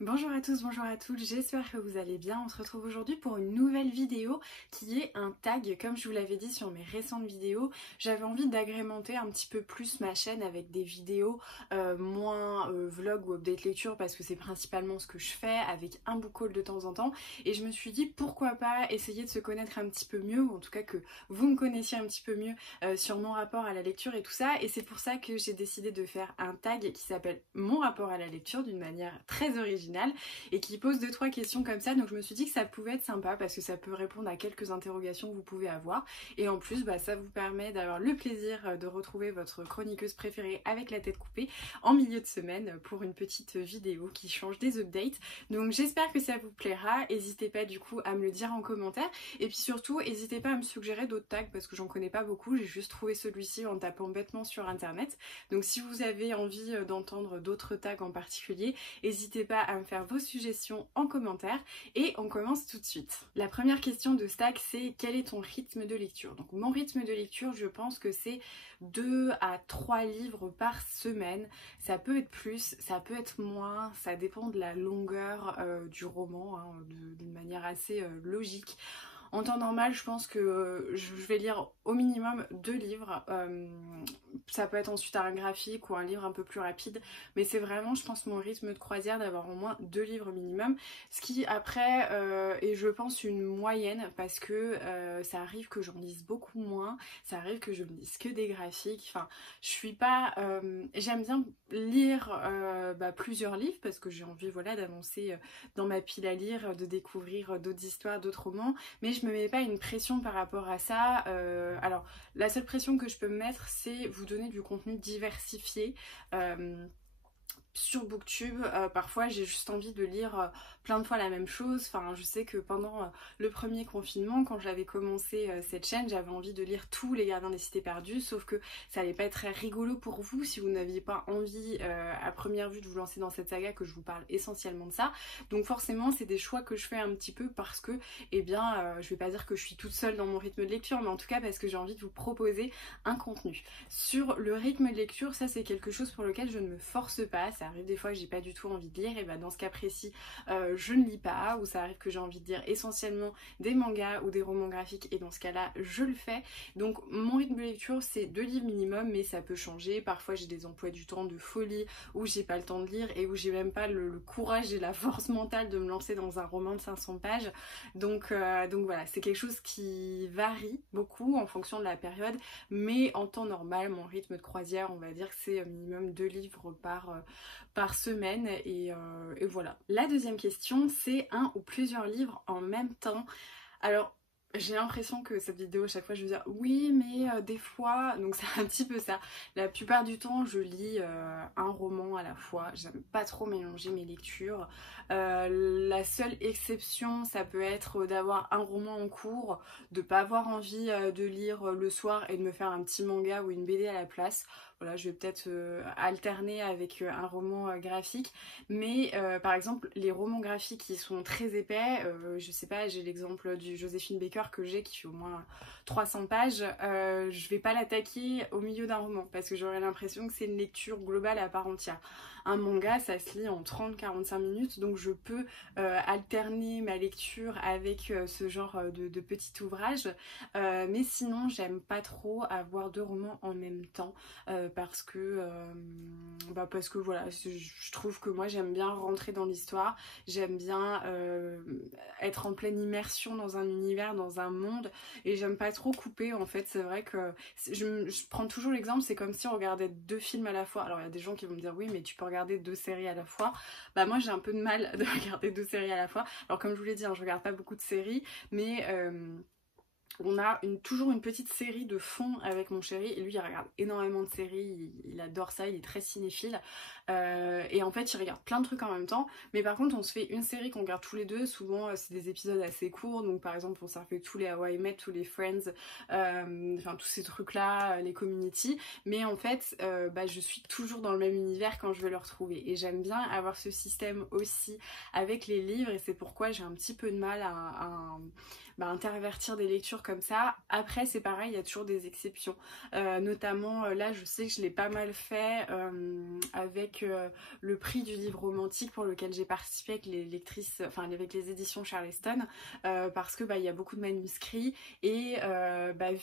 Bonjour à tous, bonjour à toutes, j'espère que vous allez bien. On se retrouve aujourd'hui pour une nouvelle vidéo qui est un tag. Comme je vous l'avais dit sur mes récentes vidéos, j'avais envie d'agrémenter un petit peu plus ma chaîne avec des vidéos moins vlog ou update lecture parce que c'est principalement ce que je fais, avec un book haul de temps en temps. Et je me suis dit pourquoi pas essayer de se connaître un petit peu mieux, ou en tout cas que vous me connaissiez un petit peu mieux sur mon rapport à la lecture et tout ça. Et c'est pour ça que j'ai décidé de faire un tag qui s'appelle Mon rapport à la lecture d'une manière très originale et qui pose 2-3 questions comme ça. Donc je me suis dit que ça pouvait être sympa parce que ça peut répondre à quelques interrogations que vous pouvez avoir, et en plus ça vous permet d'avoir le plaisir de retrouver votre chroniqueuse préférée avec la tête coupée en milieu de semaine pour une petite vidéo qui change des updates. Donc j'espère que ça vous plaira. N'hésitez pas du coup à me le dire en commentaire, et puis surtout n'hésitez pas à me suggérer d'autres tags parce que j'en connais pas beaucoup, j'ai juste trouvé celui-ci en tapant bêtement sur internet. Donc si vous avez envie d'entendre d'autres tags en particulier, n'hésitez pas à me faire vos suggestions en commentaire, et on commence tout de suite. La première question de ce tag, c'est quel est ton rythme de lecture? Donc mon rythme de lecture, je pense que c'est 2 à 3 livres par semaine. Ça peut être plus, ça peut être moins, ça dépend de la longueur du roman, hein, d'une manière assez logique. En temps normal, je pense que je vais lire au minimum 2 livres. Ça peut être ensuite un graphique ou un livre un peu plus rapide, mais c'est vraiment, je pense, mon rythme de croisière d'avoir au moins 2 livres minimum. Ce qui après est, je pense, une moyenne parce que ça arrive que j'en lise beaucoup moins, ça arrive que je ne lise que des graphiques. Enfin, je suis pas. J'aime bien lire plusieurs livres parce que j'ai envie, voilà, d'avancer dans ma pile à lire, de découvrir d'autres histoires, d'autres romans, mais je me mets pas une pression par rapport à ça. Alors la seule pression que je peux me mettre, c'est vous donner du contenu diversifié. Sur Booktube, parfois j'ai juste envie de lire plein de fois la même chose. Enfin, je sais que pendant le premier confinement, quand j'avais commencé cette chaîne, j'avais envie de lire tous les Gardiens des Cités Perdues, sauf que ça allait pas être très rigolo pour vous si vous n'aviez pas envie à première vue de vous lancer dans cette saga, que je vous parle essentiellement de ça. Donc forcément, c'est des choix que je fais un petit peu parce que, eh bien, je vais pas dire que je suis toute seule dans mon rythme de lecture, mais en tout cas parce que j'ai envie de vous proposer un contenu. Sur le rythme de lecture, ça c'est quelque chose pour lequel je ne me force pas. Ça arrive des fois que j'ai pas du tout envie de lire, et dans ce cas précis je ne lis pas, ou ça arrive que j'ai envie de lire essentiellement des mangas ou des romans graphiques, et dans ce cas là je le fais. Donc mon rythme de lecture c'est 2 livres minimum, mais ça peut changer. Parfois j'ai des emplois du temps de folie où j'ai pas le temps de lire et où j'ai même pas le courage et la force mentale de me lancer dans un roman de 500 pages. Donc voilà, c'est quelque chose qui varie beaucoup en fonction de la période, mais en temps normal mon rythme de croisière, on va dire que c'est minimum 2 livres par semaine, et voilà. La deuxième question, c'est un ou plusieurs livres en même temps. Alors j'ai l'impression que cette vidéo, à chaque fois je veux dire oui mais des fois, donc c'est un petit peu ça. La plupart du temps je lis un roman à la fois, j'aime pas trop mélanger mes lectures. La seule exception ça peut être d'avoir un roman en cours, de pas avoir envie de lire le soir et de me faire un petit manga ou une BD à la place. Voilà, je vais peut-être alterner avec un roman graphique, mais par exemple les romans graphiques qui sont très épais, je sais pas, j'ai l'exemple du Joséphine Baker que j'ai qui fait au moins 300 pages, je vais pas l'attaquer au milieu d'un roman parce que j'aurais l'impression que c'est une lecture globale à part entière. Un manga ça se lit en 30-45 minutes, donc je peux alterner ma lecture avec ce genre de petit ouvrage, mais sinon j'aime pas trop avoir 2 romans en même temps. Parce que voilà, je trouve que moi j'aime bien rentrer dans l'histoire, j'aime bien être en pleine immersion dans un univers, dans un monde, et j'aime pas trop couper en fait. C'est vrai que je prends toujours l'exemple, c'est comme si on regardait 2 films à la fois. Alors il y a des gens qui vont me dire oui mais tu peux regarder 2 séries à la fois. Bah moi j'ai un peu de mal de regarder 2 séries à la fois. Alors comme je vous l'ai dit, hein, je regarde pas beaucoup de séries, mais on a toujours une petite série de fond avec mon chéri, et lui il regarde énormément de séries, il adore ça, il est très cinéphile, et en fait il regarde plein de trucs en même temps. Mais par contre on se fait une série qu'on regarde tous les deux, souvent c'est des épisodes assez courts, donc par exemple on s'en fait tous les How I Met, tous les Friends, enfin tous ces trucs là, les Community, mais en fait je suis toujours dans le même univers quand je veux le retrouver, et j'aime bien avoir ce système aussi avec les livres, et c'est pourquoi j'ai un petit peu de mal à intervertir des lectures comme ça. Après c'est pareil, il y a toujours des exceptions, notamment là je sais que je l'ai pas mal fait avec que le prix du livre romantique pour lequel j'ai participé avec les lectrices, enfin avec les éditions Charleston, parce que il y a beaucoup de manuscrits et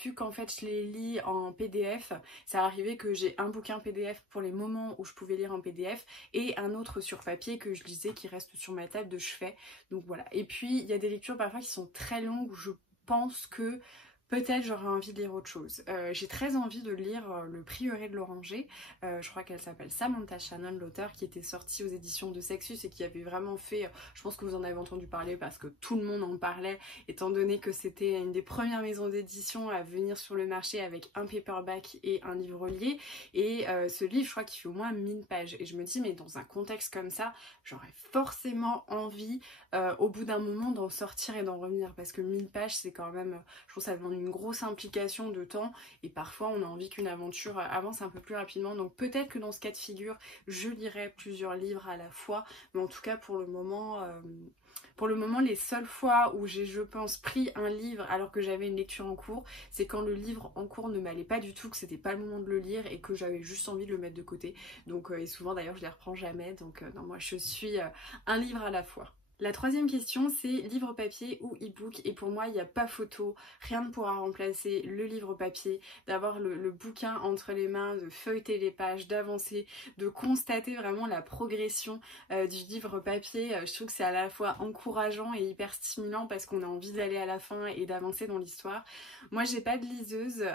vu qu'en fait je les lis en PDF, ça arrivait que j'ai un bouquin PDF pour les moments où je pouvais lire en PDF et un autre sur papier que je lisais qui reste sur ma table de chevet. Donc voilà. Et puis il y a des lectures parfois qui sont très longues où je pense que peut-être j'aurais envie de lire autre chose. J'ai très envie de lire Le Prieuré de l'Oranger. Je crois qu'elle s'appelle Samantha Shannon, l'auteur, qui était sortie aux éditions de Sexus et qui avait vraiment fait... je pense que vous en avez entendu parler parce que tout le monde en parlait, étant donné que c'était une des premières maisons d'édition à venir sur le marché avec un paperback et un livre lié. Et ce livre, je crois qu'il fait au moins 1000 pages. Et je me dis, mais dans un contexte comme ça, j'aurais forcément envie, au bout d'un moment, d'en sortir et d'en revenir. Parce que 1000 pages, c'est quand même... Je trouve ça demande une grosse implication de temps et parfois on a envie qu'une aventure avance un peu plus rapidement, donc peut-être que dans ce cas de figure je lirai plusieurs livres à la fois, mais en tout cas pour le moment les seules fois où j'ai, je pense, pris un livre alors que j'avais une lecture en cours, c'est quand le livre en cours ne m'allait pas du tout, que c'était pas le moment de le lire et que j'avais juste envie de le mettre de côté. Donc et souvent d'ailleurs je les reprends jamais, donc non, moi je suis un livre à la fois. La troisième question, c'est livre papier ou e-book, et pour moi il n'y a pas photo, rien ne pourra remplacer le livre papier, d'avoir le bouquin entre les mains, de feuilleter les pages, d'avancer, de constater vraiment la progression du livre papier. Je trouve que c'est à la fois encourageant et hyper stimulant parce qu'on a envie d'aller à la fin et d'avancer dans l'histoire. Moi j'ai pas de liseuse,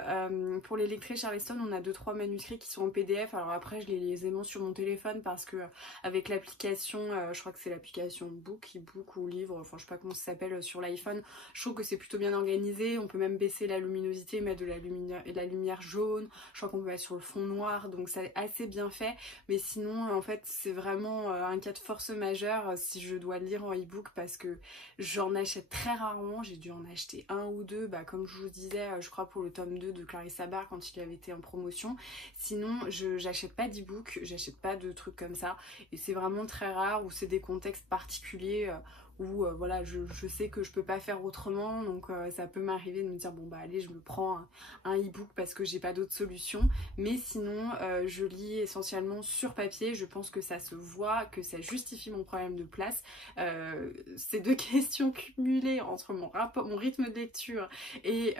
pour les lectrices Charleston on a 2-3 manuscrits qui sont en PDF, alors après je les lis aisément sur mon téléphone parce que avec l'application, je crois que c'est l'application Book, e-book ou livre, enfin je sais pas comment ça s'appelle sur l'iPhone, je trouve que c'est plutôt bien organisé, on peut même baisser la luminosité, mettre de la lumière jaune, je crois qu'on peut mettre sur le fond noir, donc c'est assez bien fait, mais sinon en fait c'est vraiment un cas de force majeure si je dois le lire en e-book parce que j'en achète très rarement, j'ai dû en acheter un ou deux, comme je vous disais, je crois pour le tome 2 de Clarissa Bard quand il avait été en promotion, sinon j'achète pas d'e-book, j'achète pas de trucs comme ça, et c'est vraiment très rare où c'est des contextes particuliers où voilà je sais que je peux pas faire autrement, donc ça peut m'arriver de me dire bon allez je me prends un e-book parce que j'ai pas d'autre solution, mais sinon je lis essentiellement sur papier, je pense que ça se voit, que ça justifie mon problème de place. Ces deux questions cumulées entre mon rythme de lecture et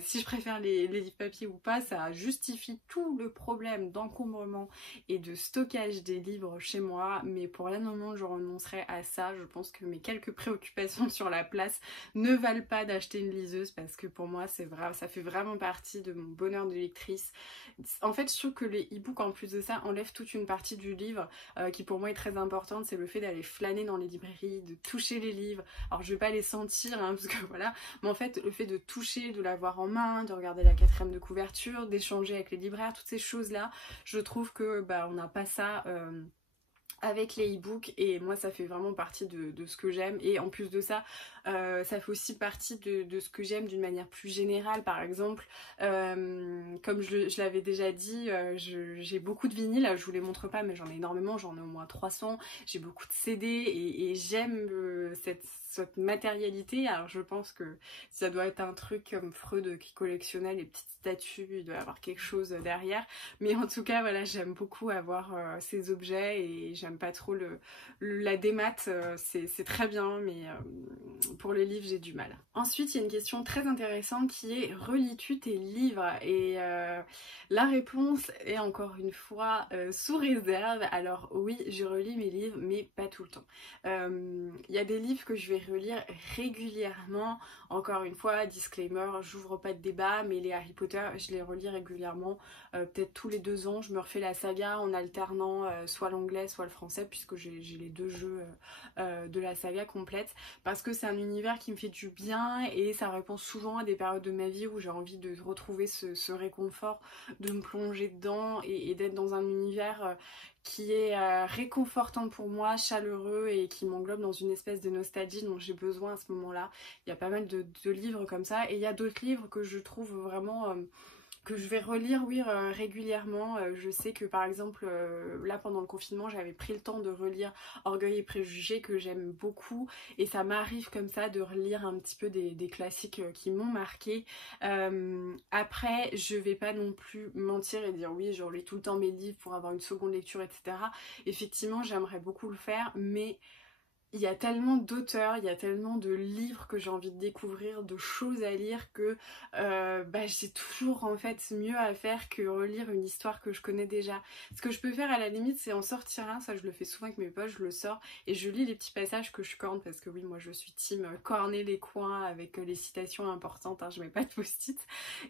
si je préfère les livres papier ou pas, ça justifie tout le problème d'encombrement et de stockage des livres chez moi, mais pour le moment je renoncerai à ça. Je pense que mes quelques préoccupations sur la place ne valent pas d'acheter une liseuse parce que pour moi c'est vrai, ça fait vraiment partie de mon bonheur de lectrice. En fait je trouve que les e-books en plus de ça enlèvent toute une partie du livre qui pour moi est très importante, c'est le fait d'aller flâner dans les librairies, de toucher les livres. Alors je vais pas les sentir parce que voilà, mais en fait le fait de toucher, de l'avoir en main, de regarder la 4e de couverture, d'échanger avec les libraires, toutes ces choses là, je trouve que on n'a pas ça avec les e-books, et moi ça fait vraiment partie de ce que j'aime, et en plus de ça ça fait aussi partie de ce que j'aime d'une manière plus générale. Par exemple comme je l'avais déjà dit, j'ai beaucoup de vinyles, je vous les montre pas mais j'en ai énormément, j'en ai au moins 300, j'ai beaucoup de CD et j'aime cette matérialité. Alors je pense que ça doit être un truc comme Freud qui collectionnait les petites statues, il doit y avoir quelque chose derrière, mais en tout cas voilà, j'aime beaucoup avoir ces objets et j'aime pas trop la démat, c'est très bien, mais pour les livres j'ai du mal. Ensuite il y a une question très intéressante qui est: relis-tu tes livres? Et la réponse est encore une fois sous réserve. Alors oui, je relis mes livres mais pas tout le temps. Il y a des livres que je vais relire régulièrement, encore une fois disclaimer, j'ouvre pas de débat, mais les Harry Potter je les relis régulièrement, peut-être tous les 2 ans je me refais la saga en alternant soit l'anglais soit le français, puisque j'ai les 2 jeux de la saga complète, parce que c'est un univers qui me fait du bien et ça répond souvent à des périodes de ma vie où j'ai envie de retrouver ce réconfort, de me plonger dedans et d'être dans un univers qui est réconfortant pour moi, chaleureux, et qui m'englobe dans une espèce de nostalgie dont j'ai besoin à ce moment-là. Il y a pas mal de livres comme ça, et il y a d'autres livres que je trouve vraiment que je vais relire, oui, régulièrement. Je sais que par exemple, là pendant le confinement, j'avais pris le temps de relire Orgueil et Préjugés, que j'aime beaucoup, et ça m'arrive comme ça de relire un petit peu des classiques qui m'ont marqué. Après, je vais pas non plus mentir et dire oui, je relis tout le temps mes livres pour avoir une seconde lecture, etc. Effectivement, j'aimerais beaucoup le faire, mais il y a tellement d'auteurs, il y a tellement de livres que j'ai envie de découvrir, de choses à lire que j'ai toujours en fait mieux à faire que relire une histoire que je connais déjà. Ce que je peux faire à la limite, c'est en sortir un, ça je le fais souvent avec mes potes, je le sors et je lis les petits passages que je corne, parce que oui, moi je suis team corner les coins avec les citations importantes, hein, je mets pas de post-it.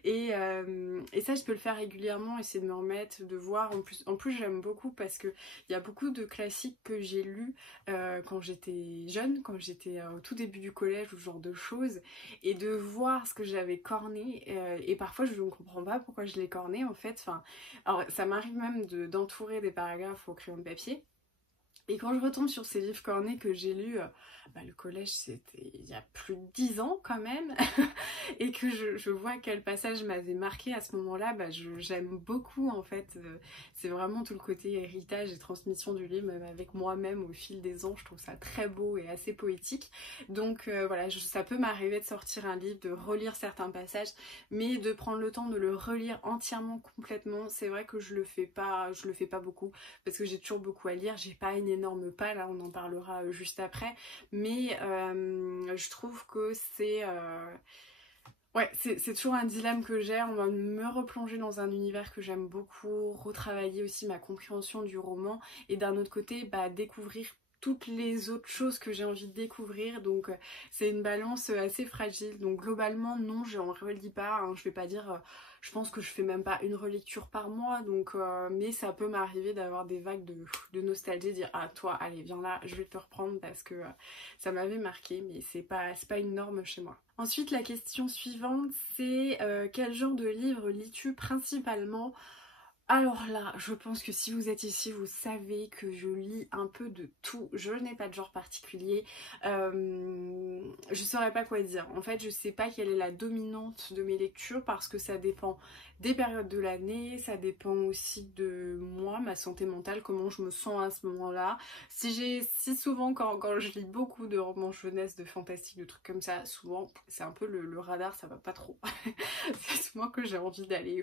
Et ça je peux le faire régulièrement, essayer de me remettre, de voir. En plus j'aime beaucoup parce que il y a beaucoup de classiques que j'ai lus quand j'étais jeune, quand j'étais au tout début du collège ou ce genre de choses, et de voir ce que j'avais corné, et parfois je ne comprends pas pourquoi je l'ai corné en fait. Enfin, alors ça m'arrive même d'entourer des paragraphes au crayon de papier. Et quand je retombe sur ces livres cornés que j'ai lus, le collège c'était il y a plus de 10 ans quand même, et que je vois quel passage m'avait marqué à ce moment-là, j'aime beaucoup en fait. C'est vraiment tout le côté héritage et transmission du livre, même avec moi-même au fil des ans, je trouve ça très beau et assez poétique. Donc voilà, ça peut m'arriver de sortir un livre, de relire certains passages, mais de prendre le temps de le relire entièrement, complètement, c'est vrai que je le fais pas beaucoup, parce que j'ai toujours beaucoup à lire, j'ai pas une énorme palle, là on en parlera juste après, mais je trouve que c'est toujours un dilemme que j'ai, on va me replonger dans un univers que j'aime beaucoup, retravailler aussi ma compréhension du roman, et d'un autre côté découvrir toutes les autres choses que j'ai envie de découvrir. Donc c'est une balance assez fragile. Donc globalement non, je n'en relis pas, hein. Je vais pas dire, je pense que je fais même pas une relecture par mois, donc mais ça peut m'arriver d'avoir des vagues de nostalgie, dire ah toi allez viens là, je vais te reprendre parce que ça m'avait marqué, mais c'est pas une norme chez moi. Ensuite la question suivante c'est quel genre de livre lis-tu principalement? Alors là, je pense que si vous êtes ici, vous savez que je lis un peu de tout. Je n'ai pas de genre particulier. Je saurais pas quoi dire. En fait, je sais pas quelle est la dominante de mes lectures, parce que ça dépend des périodes de l'année, ça dépend aussi de moi, ma santé mentale, comment je me sens à ce moment-là. Si souvent quand je lis beaucoup de romans jeunesse, de fantastique, de trucs comme ça, souvent c'est un peu le radar, ça va pas trop. C'est souvent que j'ai envie d'aller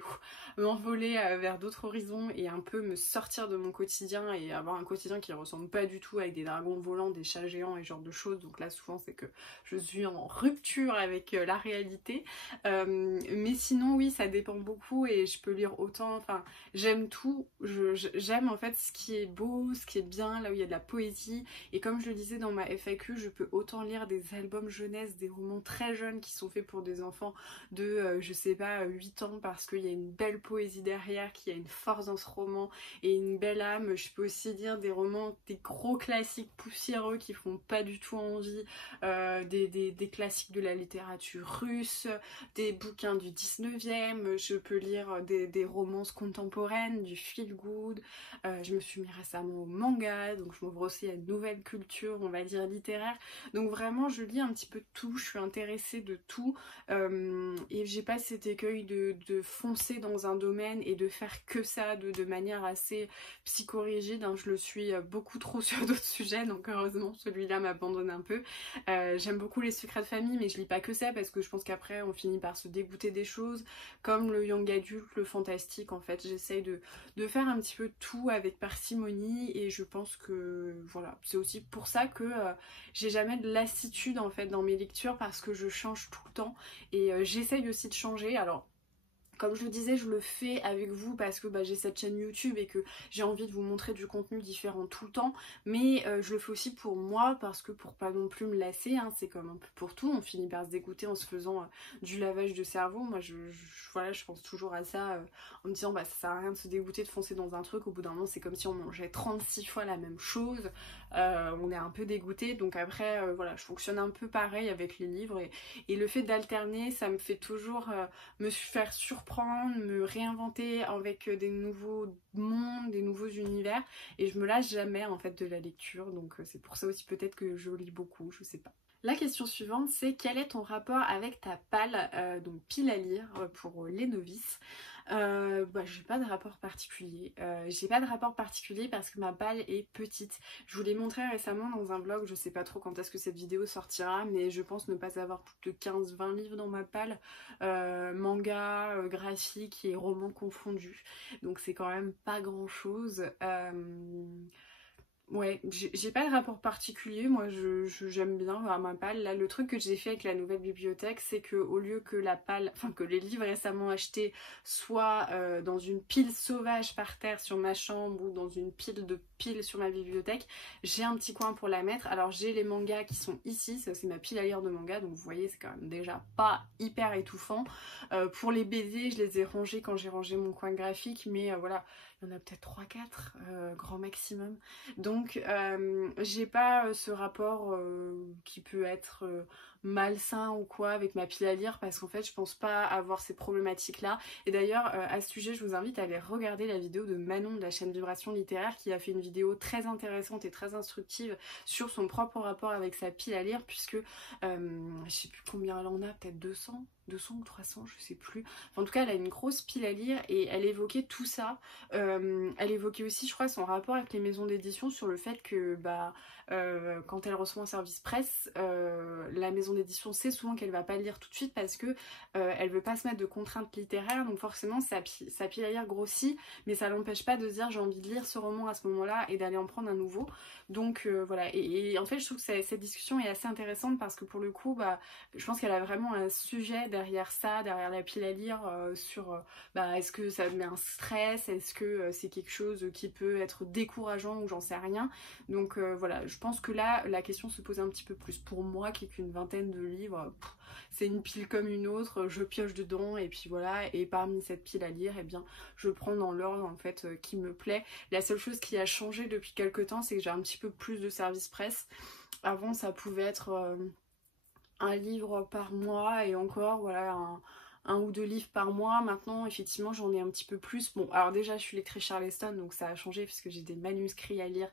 m'envoler vers d'autres horizons et un peu me sortir de mon quotidien et avoir un quotidien qui ressemble pas du tout, avec des dragons volants, des chats géants et ce genre de choses. Donc là souvent c'est que je suis en rupture avec la réalité. Mais sinon oui, ça dépend beaucoup et je peux lire autant, enfin j'aime tout. J'aime en fait ce qui est beau, ce qui est bien, là où il y a de la poésie. Et comme je le disais dans ma FAQ, je peux autant lire des albums jeunesse, des romans très jeunes qui sont faits pour des enfants de je sais pas 8 ans, parce qu'il y a une belle poésie derrière, qu'il y a une force dans ce roman et une belle âme. Je peux aussi lire des romans, des gros classiques poussiéreux qui font pas du tout envie, des classiques de la littérature russe, des bouquins du 19e, je peux lire des romances contemporaines, du feel good. Je me suis mis récemment au manga, donc je m'ouvre aussi à une nouvelle culture, on va dire littéraire. Donc vraiment je lis un petit peu de tout, je suis intéressée de tout. Et j'ai pas cet écueil de foncer dans un domaine et de faire que ça de manière assez psychorigide, hein. Je le suis beaucoup trop sur d'autres sujets, donc heureusement celui-là m'abandonne un peu. J'aime beaucoup les secrets de famille, mais je lis pas que ça, parce que je pense qu'après on finit par se dégoûter des choses, comme le young adulte, le fantastique. En fait j'essaye de faire un petit peu tout avec parcimonie, et je pense que voilà, c'est aussi pour ça que j'ai jamais de lassitude en fait dans mes lectures, parce que je change tout le temps. Et j'essaye aussi de changer. Alors comme je le disais, je le fais avec vous parce que j'ai cette chaîne YouTube et que j'ai envie de vous montrer du contenu différent tout le temps, mais je le fais aussi pour moi, parce que pour pas non plus me lasser, hein, c'est comme un peu pour tout, on finit par se dégoûter en se faisant du lavage de cerveau. Moi voilà, je pense toujours à ça, en me disant ça sert à rien de se dégoûter, de foncer dans un truc, au bout d'un moment c'est comme si on mangeait 36 fois la même chose, on est un peu dégoûté. Donc après voilà, je fonctionne un peu pareil avec les livres, et le fait d'alterner, ça me fait toujours me faire surprendre, me réinventer avec des nouveaux mondes, des nouveaux univers, et je me lasse jamais en fait de la lecture. Donc c'est pour ça aussi peut-être que je lis beaucoup, je sais pas. La question suivante c'est quel est ton rapport avec ta palle, donc pile à lire pour les novices. J'ai pas de rapport particulier. J'ai pas de rapport particulier parce que ma palle est petite. Je vous l'ai montré récemment dans un vlog, je sais pas trop quand est-ce que cette vidéo sortira, mais je pense ne pas avoir plus de 15-20 livres dans ma palle. Manga, graphique et romans confondus. Donc c'est quand même pas grand chose. Ouais, j'ai pas de rapport particulier, moi j'aime bien ma palle. Là, le truc que j'ai fait avec la nouvelle bibliothèque, c'est que au lieu que la palle, enfin que les livres récemment achetés soient dans une pile sauvage par terre sur ma chambre ou dans une pile de piles sur ma bibliothèque, j'ai un petit coin pour la mettre. Alors j'ai les mangas qui sont ici, ça c'est ma pile à lire de mangas, donc vous voyez c'est quand même déjà pas hyper étouffant. Pour les BD, je les ai rangés quand j'ai rangé mon coin graphique, mais voilà, il y en a peut-être 3-4 grand maximum. Donc j'ai pas ce rapport qui peut être malsain ou quoi avec ma pile à lire, parce qu'en fait je pense pas avoir ces problématiques là. Et d'ailleurs à ce sujet je vous invite à aller regarder la vidéo de Manon de la chaîne Vibration Littéraire, qui a fait une vidéo très intéressante et très instructive sur son propre rapport avec sa pile à lire, puisque je sais plus combien elle en a, peut-être 200 ou 300, je sais plus. Enfin, en tout cas, elle a une grosse pile à lire et elle évoquait tout ça. Elle évoquait aussi, je crois, son rapport avec les maisons d'édition sur le fait que quand elle reçoit un service presse, la maison d'édition sait souvent qu'elle va pas le lire tout de suite parce que elle veut pas se mettre de contraintes littéraires, donc forcément sa pile à lire grossit, mais ça l'empêche pas de se dire j'ai envie de lire ce roman à ce moment-là et d'aller en prendre un nouveau. Donc voilà, et en fait je trouve que cette discussion est assez intéressante parce que pour le coup, je pense qu'elle a vraiment un sujet derrière ça, derrière la pile à lire, sur est-ce que ça met un stress, est-ce que c'est quelque chose qui peut être décourageant ou j'en sais rien. Donc voilà, je pense que là la question se pose un petit peu plus. Pour moi qui ai qu'une vingtaine de livres, c'est une pile comme une autre, je pioche dedans et puis voilà, et parmi cette pile à lire, eh bien je prends dans l'ordre en fait qui me plaît. La seule chose qui a changé depuis quelques temps, c'est que j'ai un petit peu plus de service presse. Avant ça pouvait être un livre par mois et encore voilà un ou deux livres par mois. Maintenant effectivement j'en ai un petit peu plus. Bon alors déjà je suis lectrice Charleston, donc ça a changé puisque j'ai des manuscrits à lire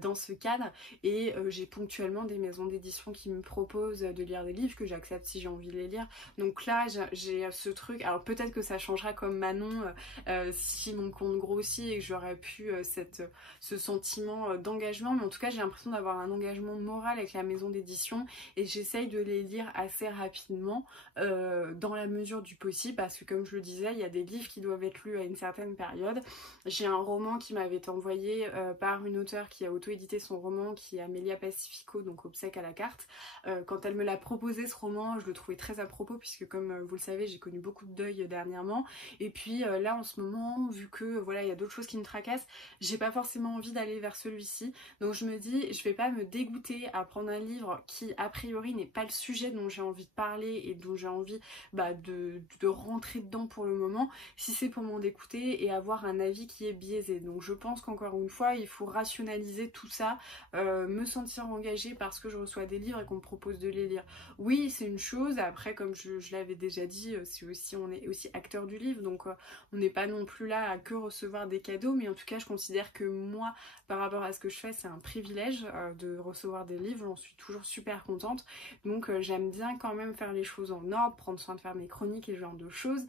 dans ce cadre, et j'ai ponctuellement des maisons d'édition qui me proposent de lire des livres que j'accepte si j'ai envie de les lire. Donc là j'ai ce truc, alors peut-être que ça changera comme Manon si mon compte grossit et que j'aurais pu ce sentiment d'engagement, mais en tout cas j'ai l'impression d'avoir un engagement moral avec la maison d'édition et j'essaye de les lire assez rapidement dans la mesure du possible, parce que comme je le disais, il y a des livres qui doivent être lus à une certaine période. J'ai un roman qui m'avait été envoyé par une auteure qui a auto-édité son roman, qui est Amelia Pacifico, donc Obsèques à la carte. Quand elle me l'a proposé ce roman, je le trouvais très à propos, puisque comme vous le savez, j'ai connu beaucoup de deuil dernièrement, et puis là en ce moment, vu que voilà, il y a d'autres choses qui me tracassent, j'ai pas forcément envie d'aller vers celui-ci, donc je me dis, je vais pas me dégoûter à prendre un livre qui a priori n'est pas le sujet dont j'ai envie de parler et dont j'ai envie de rentrer dedans pour le moment, si c'est pour m'en dégoûter et avoir un avis qui est biaisé. Donc je pense qu'encore une fois il faut rationaliser tout ça, me sentir engagée parce que je reçois des livres et qu'on me propose de les lire. Oui c'est une chose, après comme je l'avais déjà dit, c'est aussi, on est aussi acteur du livre, donc on n'est pas non plus là à que recevoir des cadeaux, mais en tout cas je considère que moi par rapport à ce que je fais c'est un privilège de recevoir des livres, j'en suis toujours super contente, donc j'aime bien quand même faire les choses en ordre, prendre soin de faire mes chroniques et ce genre de choses.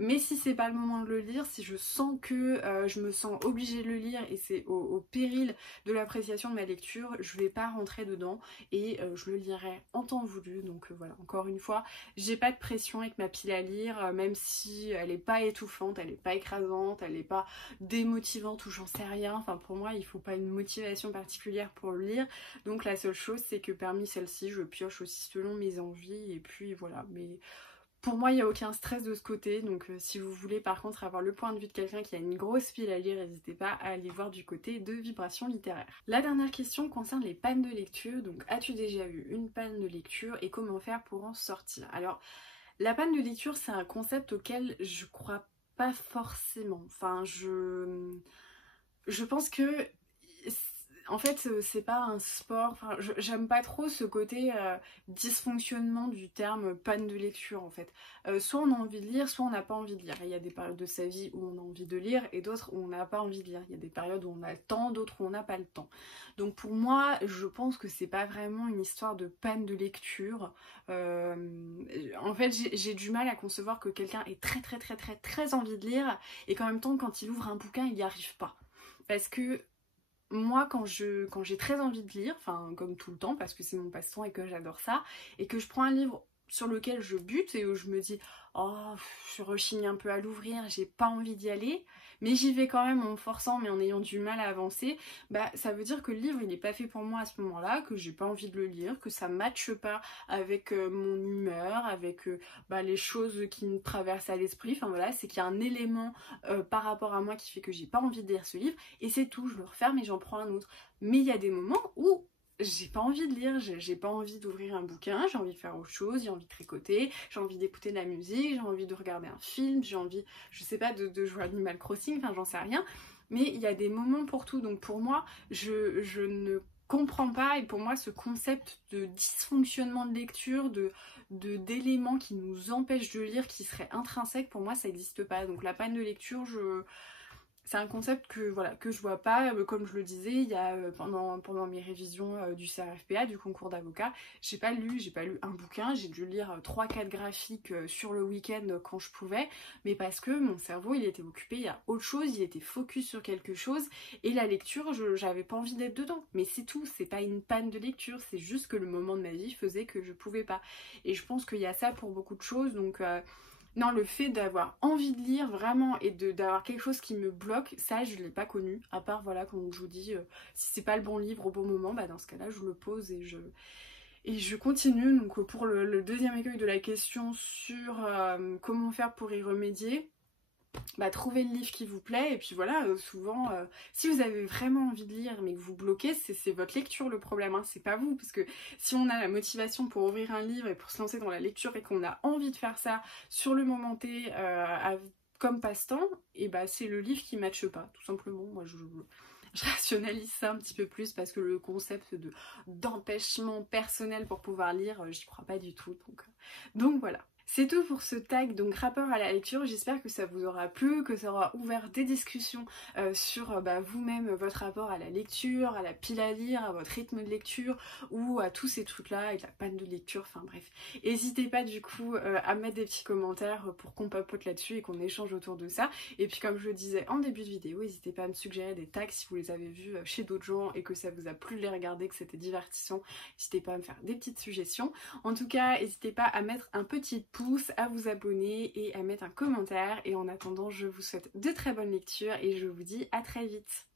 Mais si c'est pas le moment de le lire, si je sens que je me sens obligée de le lire et c'est au péril de l'appréciation de ma lecture, je vais pas rentrer dedans et je le lirai en temps voulu. Donc voilà, encore une fois, j'ai pas de pression avec ma pile à lire, même si elle est pas étouffante, elle est pas écrasante, elle est pas démotivante ou j'en sais rien. Enfin pour moi, il faut pas une motivation particulière pour le lire. Donc la seule chose, c'est que parmi celles-ci, je pioche aussi selon mes envies et puis voilà. Mais pour moi, il n'y a aucun stress de ce côté, donc si vous voulez par contre avoir le point de vue de quelqu'un qui a une grosse pile à lire, n'hésitez pas à aller voir du côté de Vibration Littéraire. La dernière question concerne les pannes de lecture, donc as-tu déjà eu une panne de lecture et comment faire pour en sortir? Alors, la panne de lecture, c'est un concept auquel je crois pas forcément, enfin je pense que En fait, c'est pas un sport, enfin, j'aime pas trop ce côté dysfonctionnement du terme panne de lecture en fait. Soit on a envie de lire, soit on n'a pas envie de lire. Il y a des périodes de sa vie où on a envie de lire et d'autres où on n'a pas envie de lire. Il y a des périodes où on a le temps, d'autres où on n'a pas le temps. Donc pour moi, je pense que c'est pas vraiment une histoire de panne de lecture. En fait, j'ai du mal à concevoir que quelqu'un ait très envie de lire et qu'en même temps, quand il ouvre un bouquin, il n'y arrive pas. Parce que moi, quand j'ai très envie de lire, enfin comme tout le temps parce que c'est mon passe-temps et que j'adore ça, et que je prends un livre sur lequel je bute et où je me dis oh je rechigne un peu à l'ouvrir, j'ai pas envie d'y aller, mais j'y vais quand même en me forçant mais en ayant du mal à avancer, bah ça veut dire que le livre il n'est pas fait pour moi à ce moment-là, que j'ai pas envie de le lire, que ça matche pas avec mon humeur, avec les choses qui me traversent à l'esprit, enfin voilà, c'est qu'il y a un élément par rapport à moi qui fait que j'ai pas envie de lire ce livre et c'est tout, je le referme et j'en prends un autre. Mais il y a des moments où j'ai pas envie de lire, j'ai pas envie d'ouvrir un bouquin, j'ai envie de faire autre chose, j'ai envie de tricoter, j'ai envie d'écouter de la musique, j'ai envie de regarder un film, j'ai envie, je sais pas, de jouer à Animal Crossing, enfin j'en sais rien. Mais il y a des moments pour tout, donc pour moi, je ne comprends pas, et pour moi ce concept de dysfonctionnement de lecture, d'éléments qui nous empêchent de lire, qui seraient intrinsèques, pour moi ça n'existe pas. Donc la panne de lecture, c'est un concept que, voilà, que je vois pas, comme je le disais, il y a pendant mes révisions du CRFPA, du concours d'avocat, j'ai pas lu un bouquin, j'ai dû lire 3-4 graphiques sur le week-end quand je pouvais, mais parce que mon cerveau il était occupé, il y a autre chose, il était focus sur quelque chose, et la lecture, j'avais pas envie d'être dedans, mais c'est tout, c'est pas une panne de lecture, c'est juste que le moment de ma vie faisait que je pouvais pas, et je pense qu'il y a ça pour beaucoup de choses, donc non, le fait d'avoir envie de lire vraiment et d'avoir quelque chose qui me bloque, ça je l'ai pas connu, à part voilà, comme je vous dis, si c'est pas le bon livre au bon moment, bah dans ce cas-là je le pose et je continue. Donc pour le deuxième écueil de la question sur comment faire pour y remédier, bah, trouvez le livre qui vous plaît et puis voilà, souvent si vous avez vraiment envie de lire mais que vous bloquez, c'est votre lecture le problème, hein, c'est pas vous, parce que si on a la motivation pour ouvrir un livre et pour se lancer dans la lecture et qu'on a envie de faire ça sur le moment T comme passe-temps, et bah c'est le livre qui ne matche pas, tout simplement. Moi je rationalise ça un petit peu plus parce que le concept d'empêchement personnel pour pouvoir lire, j'y crois pas du tout, donc voilà. C'est tout pour ce tag, donc rapport à la lecture. J'espère que ça vous aura plu, que ça aura ouvert des discussions sur vous-même, votre rapport à la lecture, à la pile à lire, à votre rythme de lecture ou à tous ces trucs-là, et la panne de lecture, enfin bref. N'hésitez pas du coup à mettre des petits commentaires pour qu'on papote là-dessus et qu'on échange autour de ça. Et puis comme je le disais en début de vidéo, n'hésitez pas à me suggérer des tags si vous les avez vus chez d'autres gens et que ça vous a plu de les regarder, que c'était divertissant. N'hésitez pas à me faire des petites suggestions. En tout cas, n'hésitez pas à mettre un petit pouce, à vous abonner et à mettre un commentaire. Et en attendant, je vous souhaite de très bonnes lectures et je vous dis à très vite.